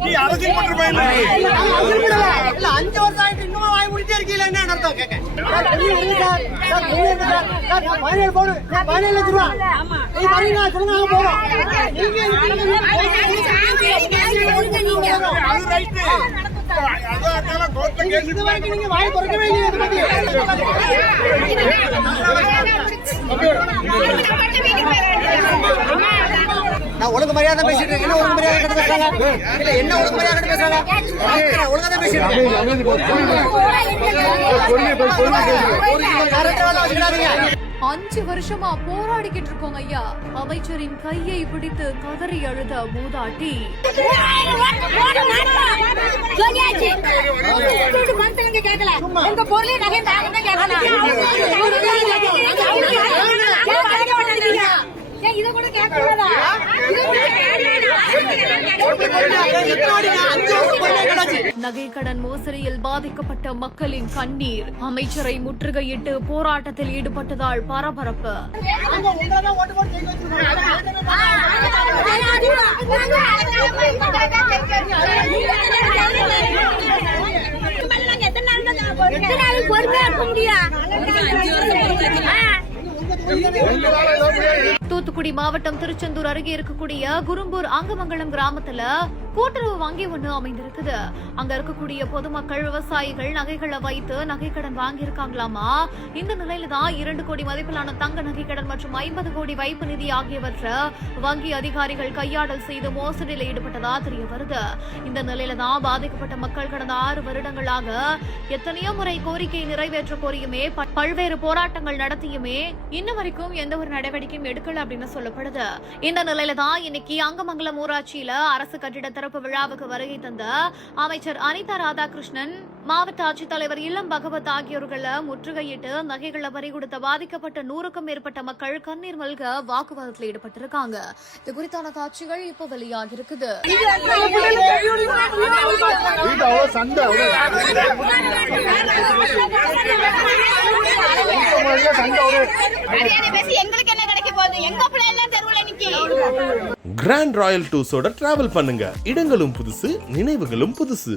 நீ அரசியல் பண்ற பையன் இல்ல. அஞ்சு வருஷம் ஆயிட்டு இன்னும் வாய் முடிச்சே இருக்கீங்களா? என்ன அர்த்தம் கேட்க. பதினேழு போடு. பதினேழு லட்சம் ரூபா. நீ வரீங்களா சொல்லுங்க நாங்க போறோம் அது ரைட்டு அது அதெல்லாம் கோர்ட்ல கேஸ் இது வரைக்கும் நீங்க வாய் திறக்கவே இல்லையே இதை பத்தி. நான் ஒழுங்கு மரியாதை பேசிட்டு இருக்கேன் ஒழுங்கு மரியாதை கிட்ட பேசுறாங்க இல்ல என்ன ஒழுங்கு மரியாதை கிட்ட பேசுறாங்க ஒழுங்கா தான் பேசிட்டு இருக்கேன் அஞ்சு வருஷமா போராடிக்கிட்டு இருக்கோம் ஐயா அமைச்சரின் கையை பிடித்து கதறி அழுத மூதாட்டி இதை கூட கேட்கக்கூடாதா இதை கூட அஞ்சு வருஷம் பொறுமையா கிடாச்சு நகை கடன் மோசடியில் பாதிக்கப்பட்ட மக்களின் கண்ணீர். அமைச்சரை முற்றுகையிட்டு போராட்டத்தில் ஈடுபட்டதால் பரபரப்பு. பொறுமையா இருக்க முடியும்? தூத்துக்குடி மாவட்டம் திருச்செந்தூர் அருகே இருக்கக்கூடிய குரும்பூர் ஆங்கமங்கலம் கிராமத்துல கூட்டுறவு வங்கி ஒண்ணு அமைந்திருக்குது. அங்க இருக்கக்கூடிய பொதுமக்கள் விவசாயிகள் நகைகளை வைத்து நகை கடன் வாங்கியிருக்காங்களாமா? இந்த நிலையில தான் இரண்டு கோடி மதிப்பிலான தங்க நகை கடன் மற்றும் ஐம்பது கோடி வைப்பு நிதி ஆகியவற்றை வங்கி அதிகாரிகள் கையாடல் செய்து மோசடியில் ஈடுபட்டதா தெரிய வருது. இந்த நிலையில தான் பாதிக்கப்பட்ட மக்கள் கடந்த ஆறு வருடங்களாக எத்தனையோ முறை கோரிக்கையை நிறைவேற்ற கோரியுமே பல்வேறு போராட்டங்கள் நடத்தியுமே இன்ன வரைக்கும் எந்த ஒரு நடவடிக்கையும் எடுக்கல அப்படின்னு சொல்லப்படுது. இந்த நிலையில தான் இன்னைக்கு அங்கமங்கலம் ஊராட்சியில அரசு கட்டிடத்தை திறப்பு விழாவுக்கு வருகை தந்த அமைச்சர் அனிதா ராதாகிருஷ்ணன் மாவட்ட ஆட்சித்தலைவர் இளம் பகவத் ஆகியோர்களை முற்றுகையிட்டு நகைகளை பறி கொடுத்த பாதிக்கப்பட்ட நூறுக்கும் மேற்பட்ட மக்கள் கண்ணீர் மல்க வாக்குவாதத்தில் ஈடுபட்டிருக்காங்க. இது குறித்தான காட்சிகள் இப்போ வெளியாகி இருக்குது எங்களுக்கு என்ன கிடைக்க போகுது? எங்க பிள்ளை எல்லாம் தெருவுல நிக்கி. கிராண்ட் ராயல் டூஸோட டிராவல் பண்ணுங்க. இடங்களும் புதுசு நினைவுகளும் புதுசு.